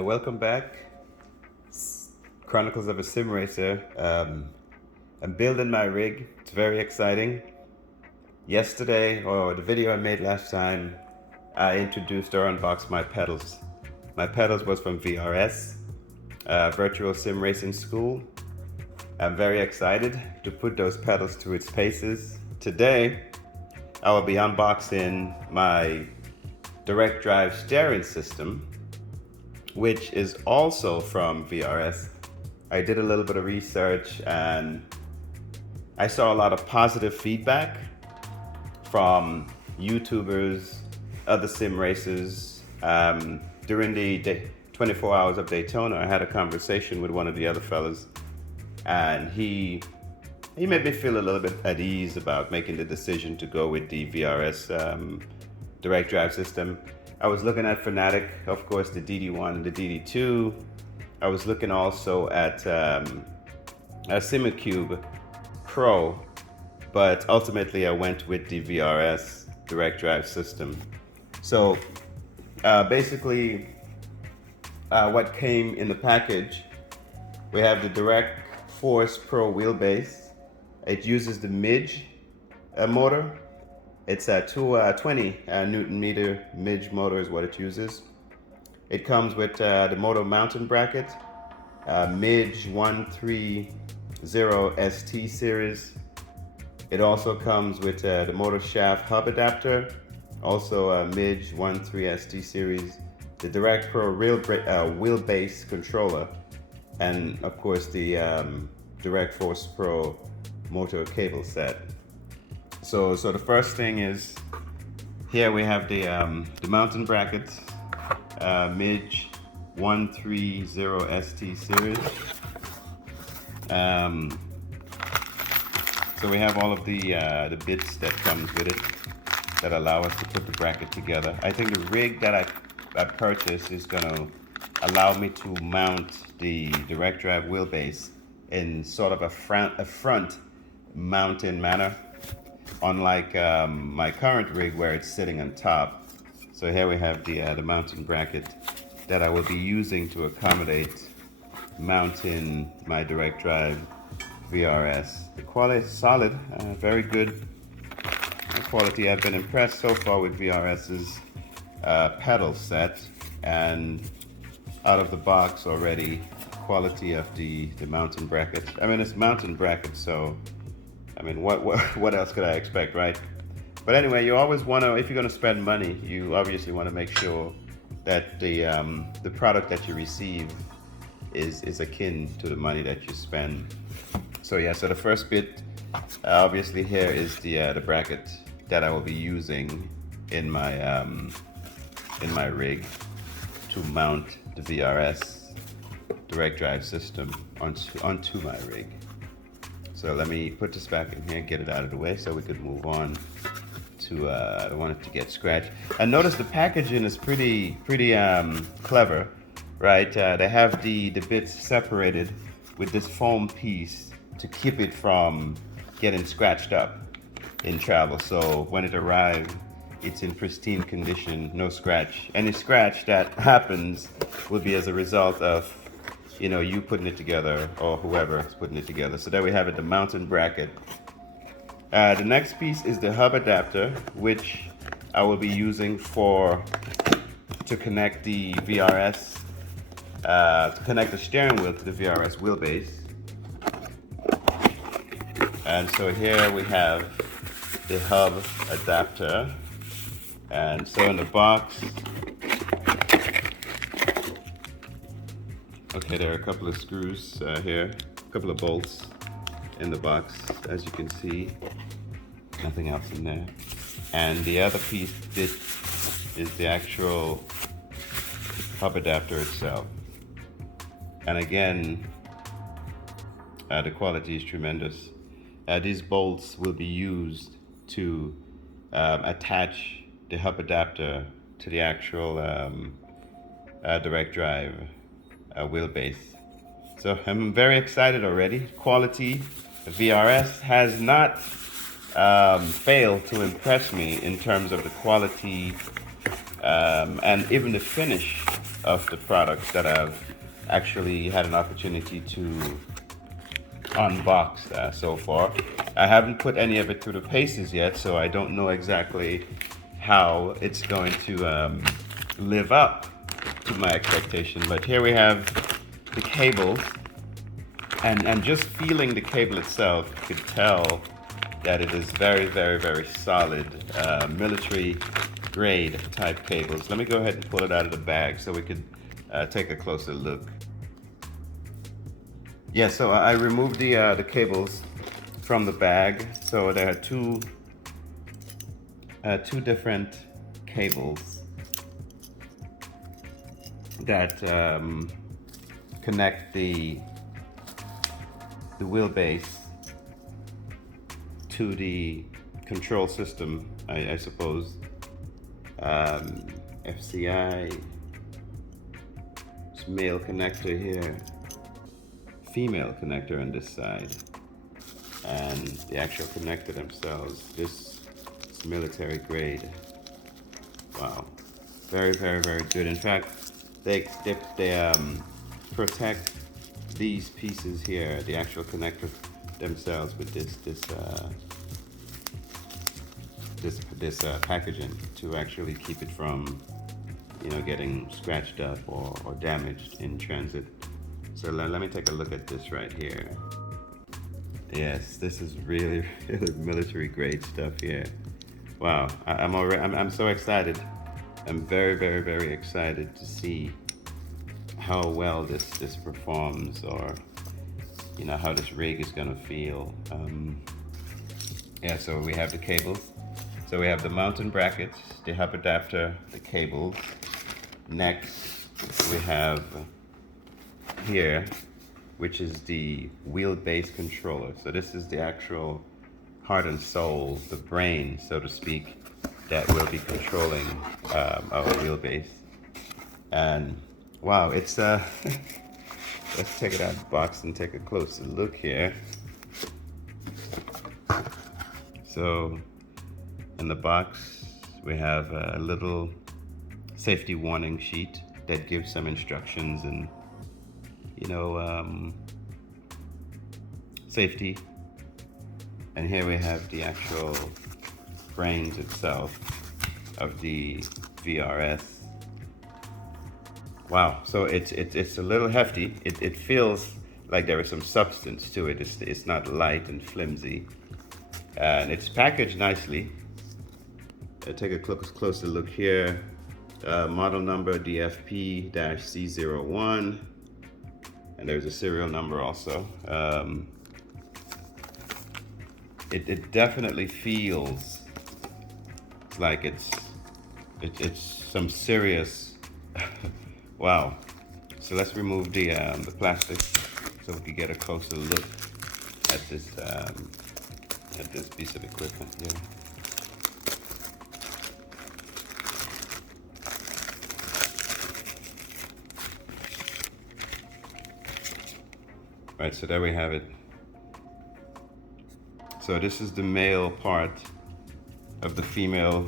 Welcome back. Chronicles of a Sim Racer. I'm building my rig. It's very exciting. Yesterday, or the video I made last time, I introduced or unboxed my pedals. My pedals was from VRS, Virtual Sim Racing School. I'm very excited to put those pedals to its paces. Today, I will be unboxing my direct drive steering system, which is also from VRS. I did a little bit of research and I saw a lot of positive feedback from YouTubers, other sim racers. During the 24 hours of Daytona, I had a conversation with one of the other fellas, and he made me feel a little bit at ease about making the decision to go with the VRS direct drive system. I was looking at Fanatic, of course, the DD1 and the DD2. I was looking also at a SimiCube Pro, but ultimately I went with the VRS direct drive system. So basically what came in the package, we have the DirectForce Pro Wheelbase. It uses the MiGE motor. It's a 220 Newton meter MiGE motor is what it uses. It comes with the motor mounting bracket, MiGE 130 ST series. It also comes with the motor shaft hub adapter, also a MiGE 130 ST series, the Direct Pro wheelbase controller, and of course the DirectForce Pro motor cable set. So the first thing is, here we have the mounting brackets, MiGE 130 ST series. So we have all of the bits that comes with it that allow us to put the bracket together. I think the rig that I purchased is going to allow me to mount the direct drive wheelbase in sort of a front mounting manner, unlike my current rig where it's sitting on top. So here we have the mounting bracket that I will be using to accommodate mounting my direct drive VRS. The quality is solid, very good quality. I've been impressed so far with VRS's pedal set, and out of the box already, quality of the mounting bracket. I mean, it's mounting bracket, so I mean, what else could I expect, right? But anyway, you always want to, if you're going to spend money, you obviously want to make sure that the product that you receive is akin to the money that you spend. So yeah, so the first bit, obviously here is the bracket that I will be using in my rig to mount the VRS direct drive system onto my rig. So let me put this back in here, get it out of the way so we could move on to, I don't want it to get scratched. And notice the packaging is pretty clever, right? They have the bits separated with this foam piece to keep it from getting scratched up in travel. So when it arrives, it's in pristine condition, no scratch. Any scratch that happens will be as a result of you putting it together or whoever is putting it together. So there we have it, the mounting bracket. The next piece is the hub adapter, which I will be using to connect the VRS, to connect the steering wheel to the VRS wheelbase. And so here we have the hub adapter. And so in the box, okay, there are a couple of screws here, a couple of bolts in the box, as you can see. Nothing else in there. And the other piece, this is the actual hub adapter itself. And again, the quality is tremendous. These bolts will be used to attach the hub adapter to the actual direct drive wheelbase. So I'm very excited already. Quality, VRS has not failed to impress me in terms of the quality and even the finish of the products that I've actually had an opportunity to unbox so far. I haven't put any of it through the paces yet, so I don't know exactly how it's going to live up to my expectation. But here we have the cables, and just feeling the cable itself, you could tell that it is very, very, very solid, military grade type cables. Let me go ahead and pull it out of the bag so we could take a closer look. Yeah, so I removed the cables from the bag. So there are two different cables that connect the wheelbase to the control system, I suppose. FCI, it's male connector here, female connector on this side, and the actual connector themselves. This is military grade. Wow, very, very, very good. In fact, they protect these pieces here, the actual connector themselves, with this packaging to actually keep it from, you know, getting scratched up or damaged in transit. So let me take a look at this right here. Yes, this is really, really military grade stuff here. Wow, I'm so excited. I'm very, very, very excited to see how well this performs, or you know, how this rig is gonna feel. Yeah, so we have the cables. So we have the mounting brackets, the hub adapter, the cables. Next, we have here, which is the wheelbase controller. So this is the actual heart and soul, the brain, so to speak, that will be controlling our wheelbase. And wow, it's let's take it out of the box and take a closer look here. So in the box, we have a little safety warning sheet that gives some instructions and, you know, safety. And here we have the actual brains itself of the VRS. Wow, so it's a little hefty. It feels like there is some substance to it. It's not light and flimsy, and it's packaged nicely. Take a closer look here. Model number DFP-C01, and there's a serial number also. It definitely feels like it's some serious. Wow. So let's remove the plastic so we can get a closer look at this piece of equipment here. Right, so there we have it. So this is the male part of the female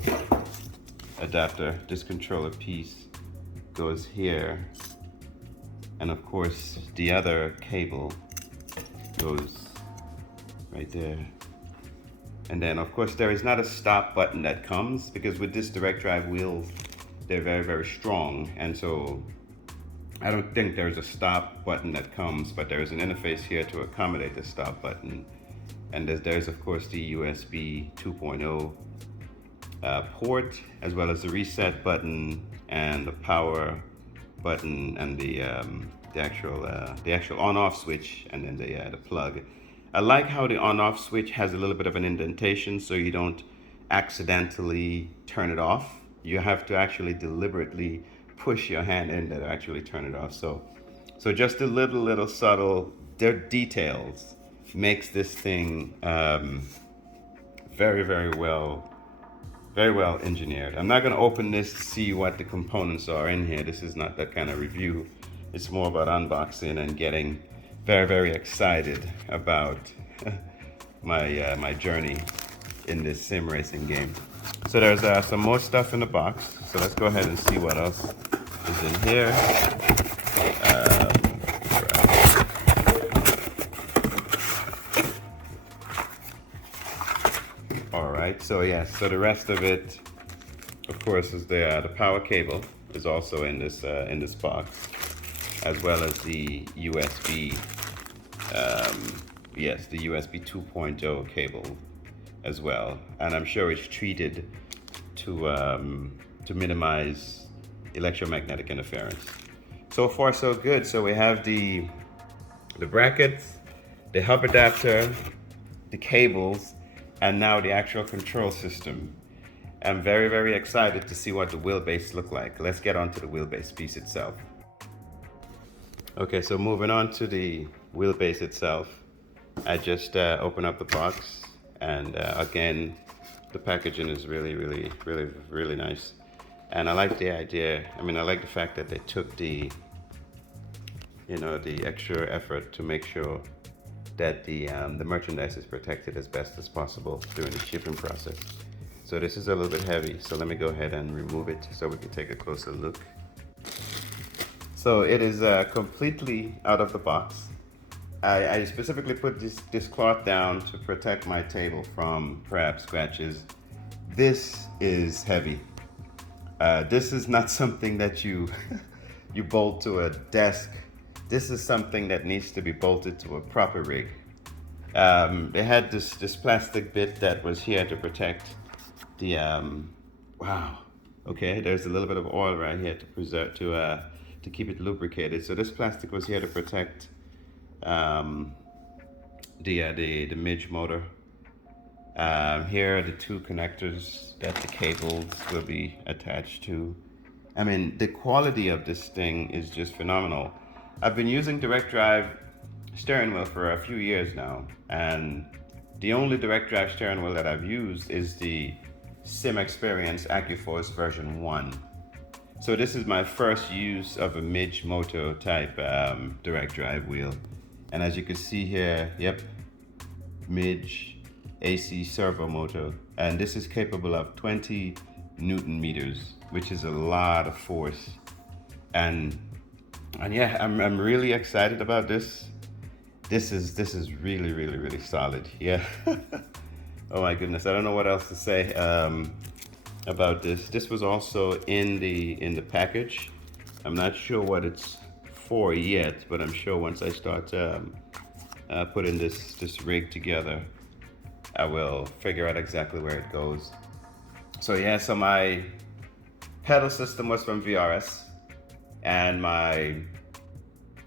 adapter. This controller piece goes here, and of course the other cable goes right there. And then of course there is not a stop button that comes, because with this direct drive wheels, they're very, very strong, and so I don't think there's a stop button that comes, but there's an interface here to accommodate the stop button. And there's of course the USB 2.0 port, as well as the reset button and the power button, and the actual on-off switch, and then the plug. I like how the on-off switch has a little bit of an indentation, so you don't accidentally turn it off. You have to actually deliberately push your hand in there to actually turn it off. So just the little subtle details makes this thing very, very well engineered. I'm not going to open this to see what the components are in here. This is not that kind of review. It's more about unboxing and getting very, very excited about my journey in this sim racing game. So there's some more stuff in the box. So let's go ahead and see what else is in here. All right, so yes, so the rest of it, of course, is the power cable is also in this box, as well as the USB, yes, the USB 2.0 cable as well, and I'm sure it's treated to minimize electromagnetic interference. So far, so good. So we have the brackets, the hub adapter, the cables, and now the actual control system. I'm very, very excited to see what the wheelbase look like. Let's get on to the wheelbase piece itself. Okay, so moving on to the wheelbase itself, I just open up the box, and again, the packaging is really nice. And I like the idea, I mean, I like the fact that they took the, you know, the extra effort to make sure that the merchandise is protected as best as possible during the shipping process. So this is a little bit heavy, so let me go ahead and remove it so we can take a closer look. So it is completely out of the box. I specifically put this cloth down to protect my table from perhaps scratches. This is heavy. This is not something that you you bolt to a desk. This is something that needs to be bolted to a proper rig. They had this plastic bit that was here to protect the wow. Okay, there's a little bit of oil right here to preserve to keep it lubricated. So this plastic was here to protect the MiGE motor. Here are the two connectors that the cables will be attached to. I mean, the quality of this thing is just phenomenal. I've been using direct drive steering wheel for a few years now, and the only direct drive steering wheel that I've used is the Sim Experience AccuForce version 1. So this is my first use of a MiGE motor type direct drive wheel. And as you can see here, yep, MiGE AC servo motor, and this is capable of 20 Newton meters, which is a lot of force. And yeah, I'm really excited about this. This is really solid. Yeah. Oh my goodness, I don't know what else to say about this. This was also in the package. I'm not sure what it's for yet, but I'm sure once I start putting this rig together, I will figure out exactly where it goes. So yeah, so my pedal system was from VRS, and my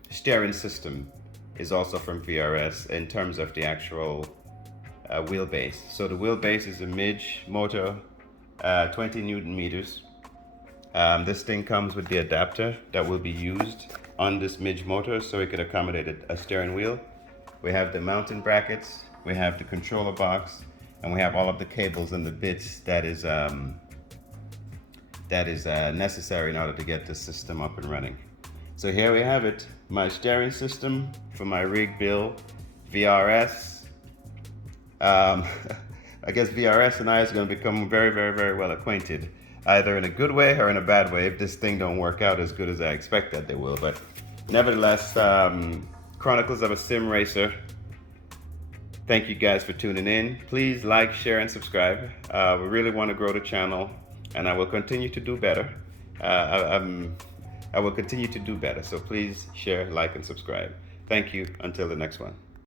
steering system is also from VRS in terms of the actual wheelbase. So the wheelbase is a MiGE motor, 20 Newton meters. This thing comes with the adapter that will be used on this MiGE motor so it could accommodate a steering wheel. We have the mounting brackets, we have the controller box, and we have all of the cables and the bits that is necessary in order to get the system up and running. So here we have it, my steering system for my rig build, VRS. I guess VRS and I is going to become very well acquainted, either in a good way or in a bad way if this thing don't work out as good as I expect that they will. But nevertheless, Chronicles of a Sim Racer. Thank you guys for tuning in. Please like, share, and subscribe. We really want to grow the channel, and I will continue to do better. I will continue to do better. So please share, like, and subscribe. Thank you. Until the next one.